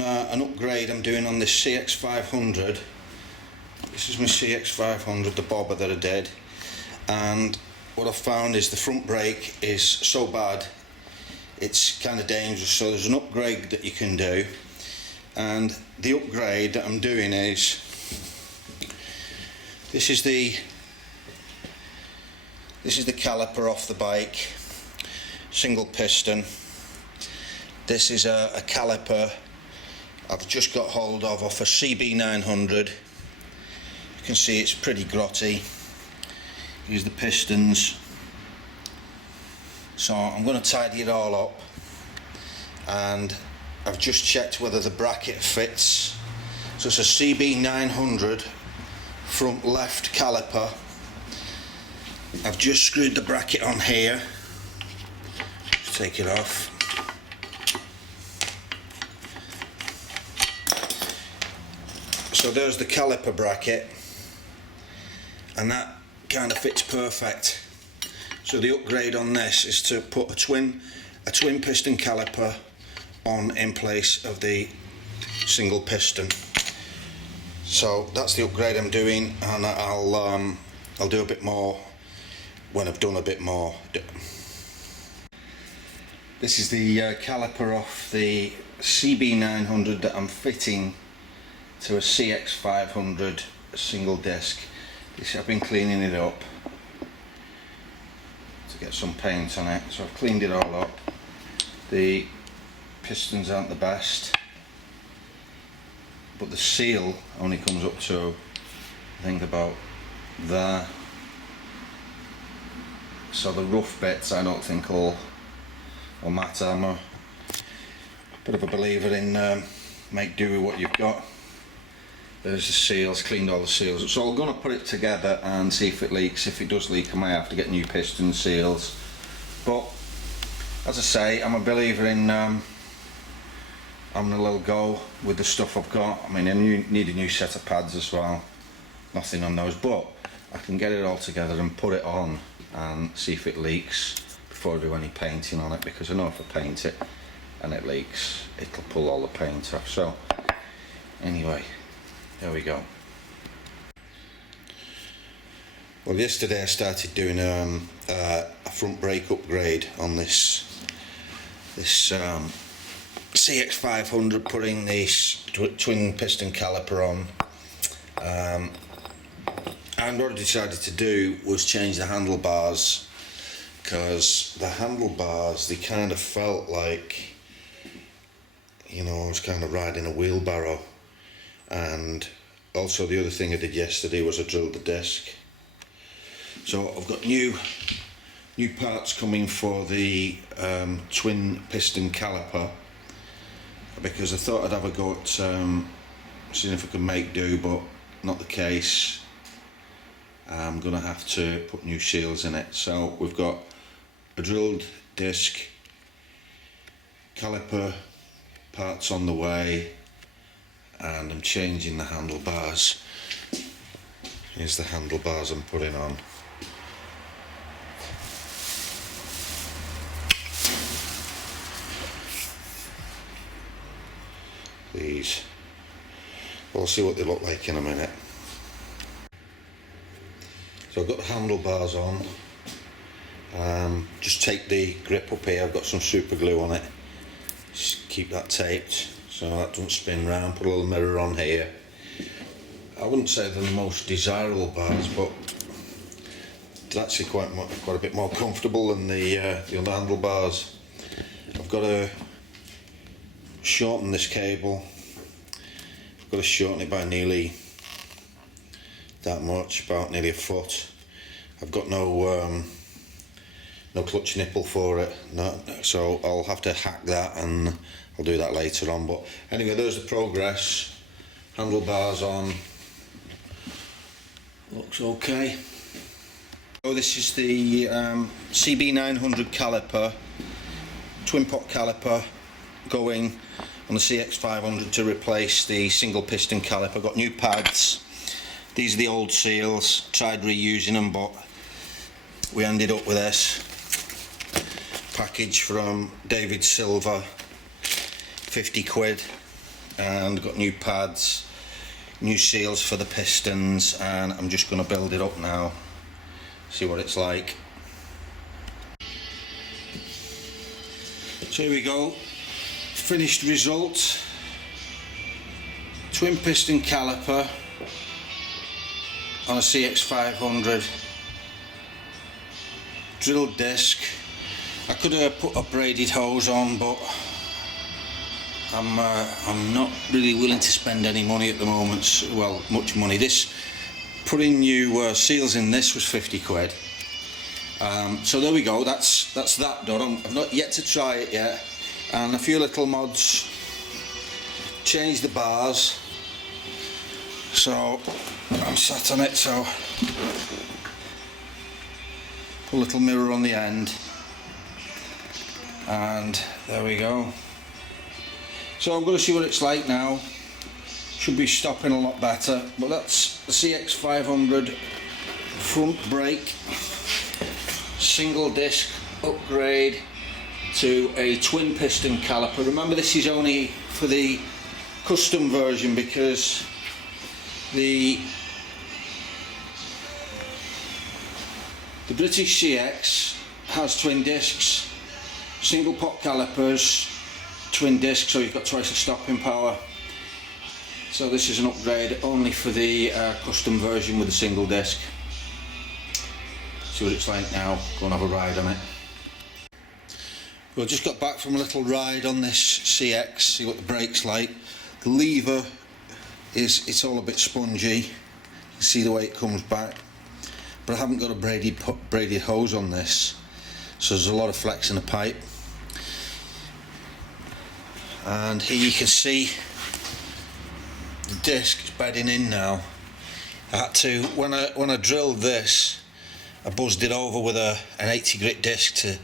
An upgrade I'm doing on this CX500. This is my CX500, the bobber that I did, and what I found is the front brake is so bad it's kind of dangerous, so there's an upgrade that you can do, and the upgrade that I'm doing is this is the caliper off the bike, single piston. This is a caliper I've just got hold of off a CB900. You can see it's pretty grotty. Here's the pistons. So I'm going to tidy it all up, and I've just checked whether the bracket fits. So it's a CB900 front left caliper. I've just screwed the bracket on here. Just take it off. So there's the caliper bracket, and that kind of fits perfect. So the upgrade on this is to put a twin piston caliper on in place of the single piston. So that's the upgrade I'm doing, and I'll do a bit more when I've done a bit more. This is the caliper off the CB900 that I'm fitting to a CX500 single disc. I've been cleaning it up to get some paint on it, so I've cleaned it all up. The pistons aren't the best, but the seal only comes up to, I think, about there. So the rough bits I don't think will matter. I'm a bit of a believer in make do with what you've got. There's the seals, cleaned all the seals. So I'm going to put it together and see if it leaks. If it does leak, I might have to get new piston seals. But as I say, I'm a believer in having a little go with the stuff I've got. I mean, I need a new set of pads as well. Nothing on those, but I can get it all together and put it on and see if it leaks before I do any painting on it, because I know if I paint it and it leaks, it'll pull all the paint off. So anyway, there we go. Well, yesterday I started doing a front brake upgrade on this CX500, putting this twin piston caliper on. And what I decided to do was change the handlebars, because the handlebars, they kind of felt like, you know, I was kind of riding a wheelbarrow. And also the other thing I did yesterday was I drilled the disc. So I've got new parts coming for the twin piston caliper, because I thought I'd have a go at seeing if I could make do, but not the case. I'm going to have to put new seals in it. So we've got a drilled disc, caliper parts on the way, and I'm changing the handlebars. Here's the handlebars I'm putting on. These. We'll see what they look like in a minute. So I've got the handlebars on. Just take the grip up here, I've got some super glue on it. Just keep that taped so that doesn't spin round. Put a little mirror on here. I wouldn't say they're the most desirable bars, but they're actually quite a bit more comfortable than the other handlebars. I've got to shorten this cable. I've got to shorten it by nearly that much, about nearly a foot. I've got no clutch nipple for it, so I'll have to hack that, and I'll do that later on. But anyway, there's the progress. Handlebars on, looks okay. So this is the CB900 caliper, twin pot caliper, going on the CX500 to replace the single piston caliper. Got new pads. These are the old seals. Tried reusing them, but we ended up with this package from David Silver, 50 quid and got new pads, new seals for the pistons, and I'm just going to build it up now, see what it's like. So here we go, finished result. Twin piston caliper on a CX500, drilled disc. I could have put a braided hose on, but I'm not really willing to spend any money at the moment. Well, much money. Putting new seals in this was 50 quid. So there we go. That's that done. I've not yet to try it yet, and a few little mods. Changed the bars. So I'm sat on it. So put a little mirror on the end, and there we go. So I'm going to see what it's like now. Should be stopping a lot better, but that's the CX500 front brake, single disc upgrade to a twin piston caliper. Remember, this is only for the custom version because the British CX has twin discs, single pot calipers, twin disc, so you've got twice the stopping power. So this is an upgrade only for the custom version with a single disc. See what it's like now, go and have a ride on it. Well, just got back from a little ride on this CX, see what the brake's like. The lever it's all a bit spongy, you can see the way it comes back, but I haven't got a braided hose on this, so there's a lot of flex in the pipe. And here you can see the disc is bedding in now. I had to, when I drilled this, I buzzed it over with an 80 grit disc to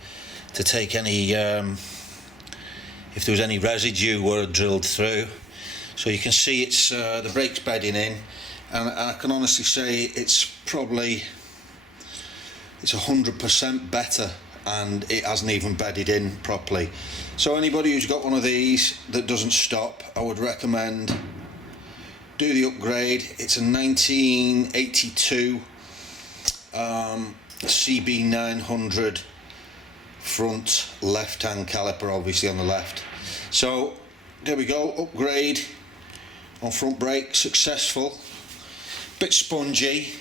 take any if there was any residue where it drilled through. So you can see it's the brake's bedding in, and I can honestly say it's 100% better, and it hasn't even bedded in properly. So anybody who's got one of these that doesn't stop, I would recommend do the upgrade. It's a 1982 CB900 front left-hand caliper, obviously on the left. So there we go, upgrade on front brake, successful. Bit spongy,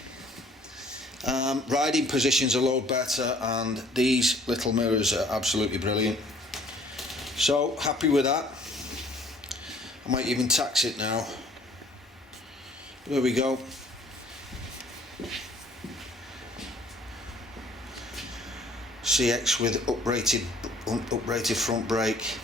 riding positions a lot better, and these little mirrors are absolutely brilliant. So happy with that. I might even tax it now. There we go. CX with uprated front brake.